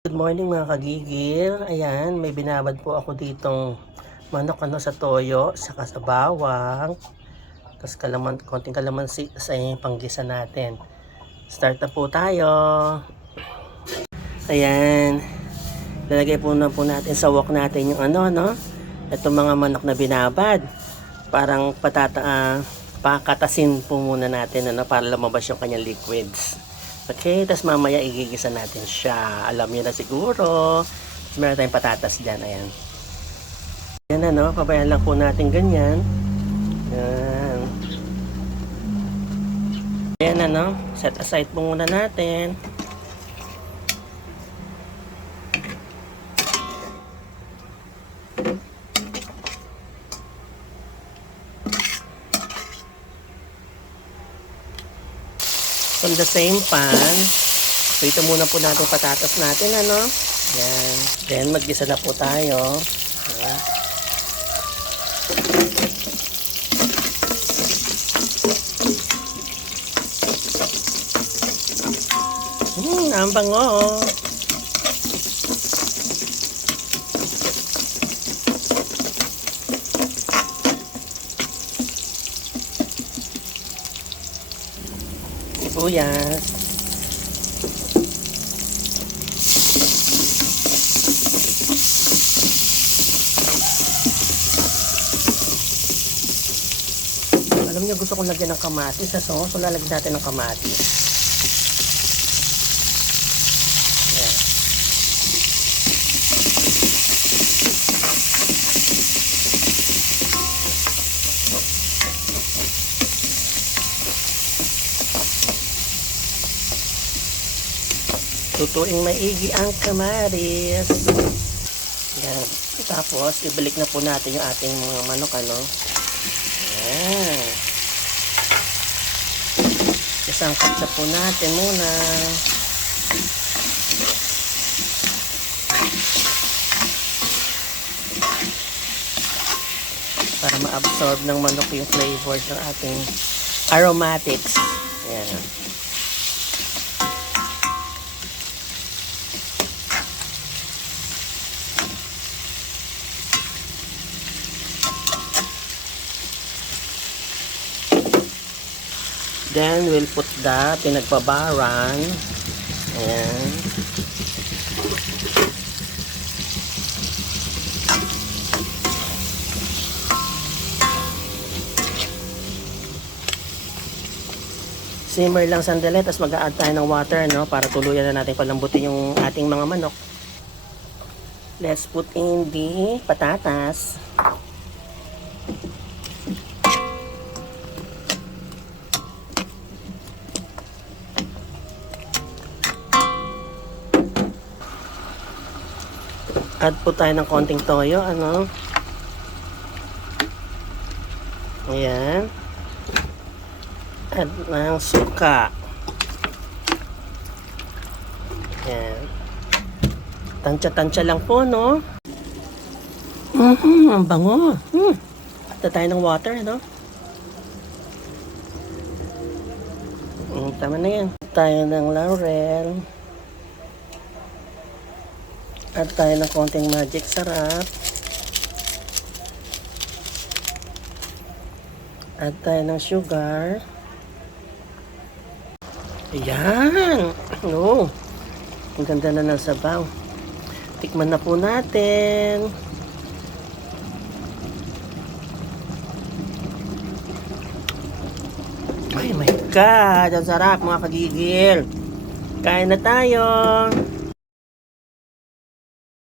Good morning mga kagigil. Ayan, may binabad po ako ditong manok sa toyo, saka sa bawang. Tapos konting kalamansi sa panggisa natin. Start na po tayo. Ayan. Lalagay po natin sa wok natin yung itong mga manok na binabad. Parang pakatasin po muna natin para lumabas yung kanyang liquids. Okay, tapos mamaya igigisa natin siya. Alam niyo na siguro. Meron tayong patatas dyan. Ayan. Ayan pabayaan lang po natin ganyan. Ayan. Ayan set aside po muna natin. From the same pan, ito muna po natin patatas natin, Yan. Then, maggisa na po tayo. Ayan. Ang bango. Sibuyas. Alam niyo, gusto kong lagyan ng kamatis sa sauce. So, lalagyan natin ng kamatis. Ayan. Tutuing maigi ang kamatis. Yan. Tapos, ibalik na po natin yung ating mga manok, Yan. Isangkat na po natin muna. Para ma-absorb ng manok yung flavor ng ating aromatics. Yan. Then, we'll put the pinagbabaran. Ayan. Simmer lang sandali, tapos mag-a-add tayo ng water, para tuluyan na natin palambutin yung ating mga manok. Let's put in the patatas. Add po tayo ng konting toyo, Ayan. Add ng suka. Ayan. Tansya-tansya lang po, ang bango. Add tayo ng water, Tama na yan. Add tayo ng laurel. Add tayo ng konting magic sarap. Add tayo ng sugar. Ayan. Ang ganda na ng sabaw. Tikman na po natin. Ay my God! Ang sarap mga kagigil. Kain na tayo.